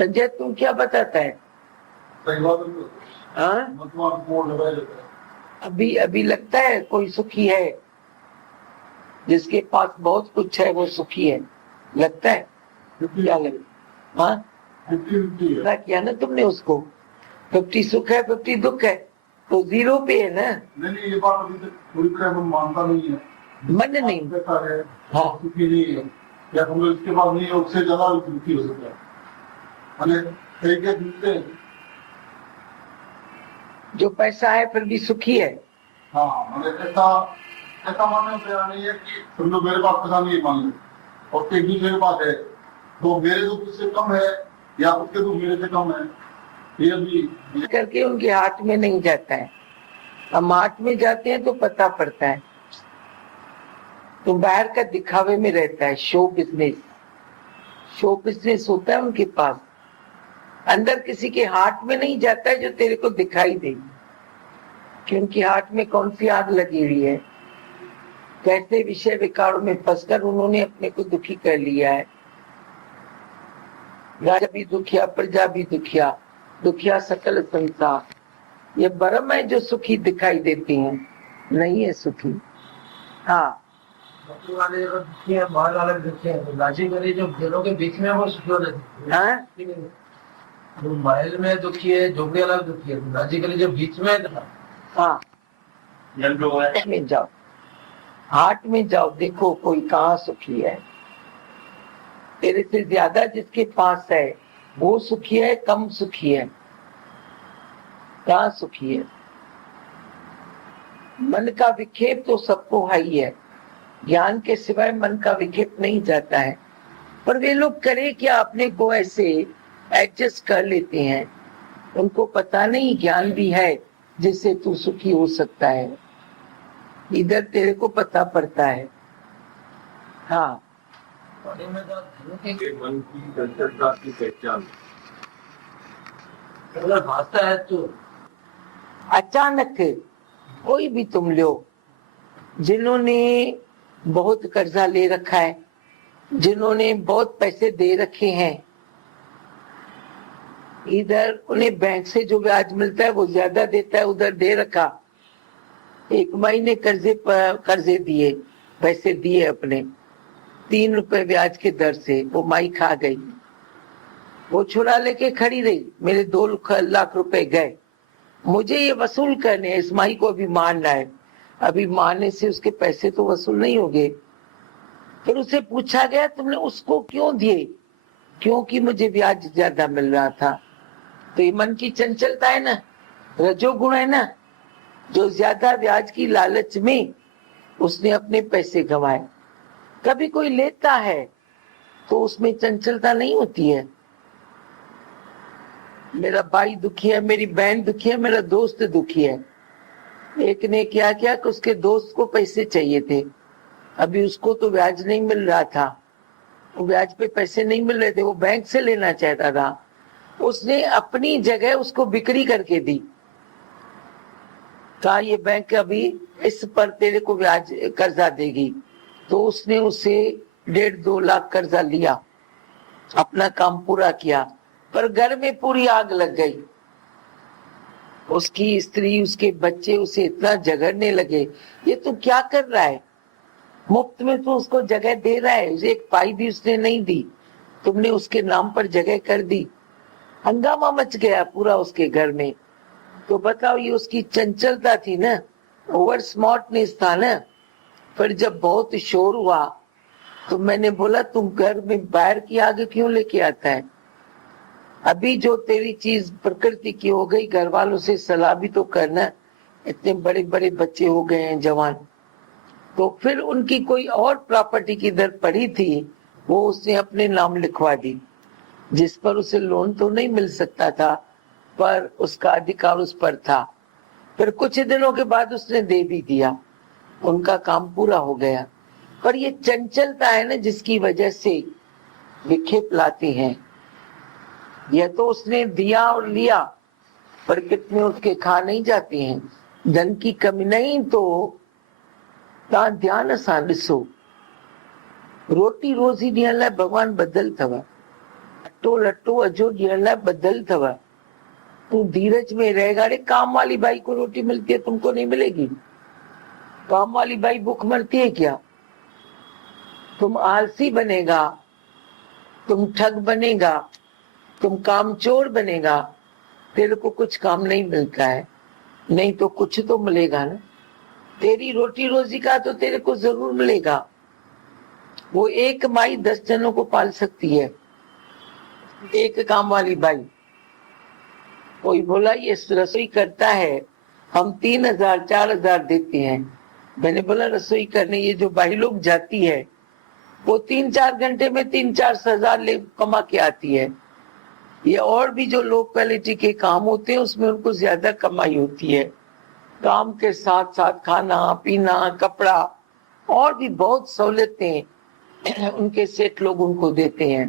संजय तुम क्या बताता है? हाँ, अभी लगता है कोई सुखी है? जिसके पास बहुत कुछ है वो सुखी है लगता है? क्या लगता? हाँ, किया ना तुमने उसको। 50 सुख है 50 दुख है, तो 0 पे है ना। नहीं, ये बात अभी तक पूरी तरह मानता नहीं है। मन नहीं है, हाँ, सुखी नहीं है, या हम लोग इसके पास नहीं है, उससे ज्यादा दुखी हो सकता है। तरीके हैं जो पैसा है फिर भी सुखी है। हाँ, ऐसा मानने को तैयार नहीं है कि तुम लोग मेरे पास पैसा नहीं मान लो, और फिर दूसरे के पास है तो मेरे दुख उससे कम है, या उसके दुख मेरे से कम है, ये भी करके उनके हाथ में नहीं जाता है। हम हाथ में जाते हैं तो पता पड़ता है। तो बाहर का दिखावे में रहता है, शो बिजनेस होता है उनके पास। अंदर किसी के हाथ में नहीं जाता है जो तेरे को दिखाई देगी कि उनके हाथ में कौन सी आग लगी हुई है, कैसे विषय विकारों में फंसकर उन्होंने अपने को दुखी कर लिया है। राजा भी दुखिया, प्रजा भी दुखिया, दुखिया सकल संसार। ये ब्रह्म है जो सुखी दिखाई देती हैं, नहीं है सुखी। हाँ, वाले दुखी है, बाहर वाले दुखी है, तो राजी गली जो दोनों के बीच में वो सुखी होने हाँ, जो महल में दुखी है, झोपड़ी वाला दुखी है, राजी गली जो बीच में है। हाँ, में जाओ, हाट में जाओ, देखो कोई कहाँ सुखी है। तेरे से ज्यादा जिसके पास है वो सुखी है, कम सुखी है, कहाँ सुखी है? मन का विक्षेप तो सबको हाई है, ज्ञान के सिवाय मन का विक्षेप नहीं जाता है। पर वे लोग करे क्या, अपने को ऐसे एडजस्ट कर लेते हैं। उनको पता नहीं ज्ञान भी है जिससे तू सुखी हो सकता है। इधर तेरे को पता पड़ता है। हाँ, मन की चंचलता की पहचान भाषा है तो अचानक कोई भी तुम लो, जिन्होंने बहुत कर्जा ले रखा है, जिन्होंने बहुत पैसे दे रखे हैं, इधर उन्हें बैंक से जो ब्याज मिलता है वो ज्यादा देता है, उधर दे रखा। 1 महीने कर्जे दिए, पैसे दिए अपने 3 रुपए ब्याज के दर से, वो माई खा गई। वो छुरा लेके खड़ी रही, मेरे 2 लाख रुपए गए। मुझे ये वसूल करने, इस माई को अभी मारना है। अभी मारने से उसके पैसे तो वसूल नहीं होंगे। फिर उसे पूछा गया तुमने उसको क्यों दिए? क्योंकि मुझे ब्याज ज्यादा मिल रहा था। तो ये मन की चंचलता है ना, रजोगुण है ना, जो ज्यादा ब्याज की लालच में उसने अपने पैसे गंवाए। कभी कोई लेता है तो उसमें चंचलता नहीं होती है। मेरा भाई दुखी है, मेरी बहन दुखी है, मेरा दोस्त दुखी है। एक ने क्या किया कि उसके दोस्त को पैसे चाहिए थे, अभी उसको तो ब्याज नहीं मिल रहा था, वो ब्याज पे पैसे नहीं मिल रहे थे, वो बैंक से लेना चाहता था। उसने अपनी जगह उसको बिक्री करके दी, कहा ये बैंक अभी इस पर तेरे को ब्याज कर्जा देगी। तो उसने उससे 1.5-2 लाख कर्जा लिया, अपना काम पूरा किया। पर घर में पूरी आग लग गई। उसकी स्त्री, उसके बच्चे उसे इतना झगड़ने लगे, ये तू क्या कर रहा है? मुफ्त में तू उसको जगह दे रहा है, उसे 1 पाई भी उसने नहीं दी, तुमने उसके नाम पर जगह कर दी। हंगामा मच गया पूरा उसके घर में। तो बताओ, ये उसकी चंचलता थी ना, ओवर स्मार्टनेस था ना। फिर जब बहुत शोर हुआ तो मैंने बोला तुम घर में बाहर की आग क्यों लेके आता है? अभी जो तेरी चीज प्रकृति की हो गई, घर वालों से सलाह भी तो करना। इतने बड़े बड़े बच्चे हो गए हैं जवान, तो फिर उनकी कोई और प्रॉपर्टी की दर पड़ी थी, वो उसने अपने नाम लिखवा दी, जिस पर उसे लोन तो नहीं मिल सकता था, पर उसका अधिकार उस पर था। फिर कुछ दिनों के बाद उसने दे भी दिया, उनका काम पूरा हो गया। पर ये चंचलता है ना जिसकी वजह से विक्षेप लाती है। यह तो उसने दिया और लिया, पर कितने उसके खा नहीं जाते हैं। धन की कमी नहीं तो ता ध्यान सां ॾिसो, रोटी रोज़ी ॾियण लाइ भगवान बदल अथव। पट्टो लट्टो अजो ॾियण बदल थव। तू धीरज में रहेगा। अरे काम वाली बाई को रोटी मिलती है, तुमको नहीं मिलेगी? काम वाली बाई भूख मरती है क्या? तुम आलसी बनेगा, तुम ठग बनेगा, तुम कामचोर बनेगा, तेरे को कुछ काम नहीं मिलता है। नहीं तो कुछ तो मिलेगा ना। तेरी रोटी रोजी का तो तेरे को जरूर मिलेगा। वो एक माई 10 जनों को पाल सकती है, एक काम वाली बाई। कोई बोला ये रसोई करता है, हम 3,000 4,000 देते हैं। मैंने बोला रसोई करने ये जो बाई लोग जाती है वो 3-4 घंटे में 3-4 हजार ले कमा के आती है। ये और भी जो लो क्वालिटी के काम होते हैं उसमें उनको ज्यादा कमाई होती है। काम के साथ साथ खाना पीना कपड़ा और भी बहुत सहूलतें उनके सेठ लोग उनको देते हैं।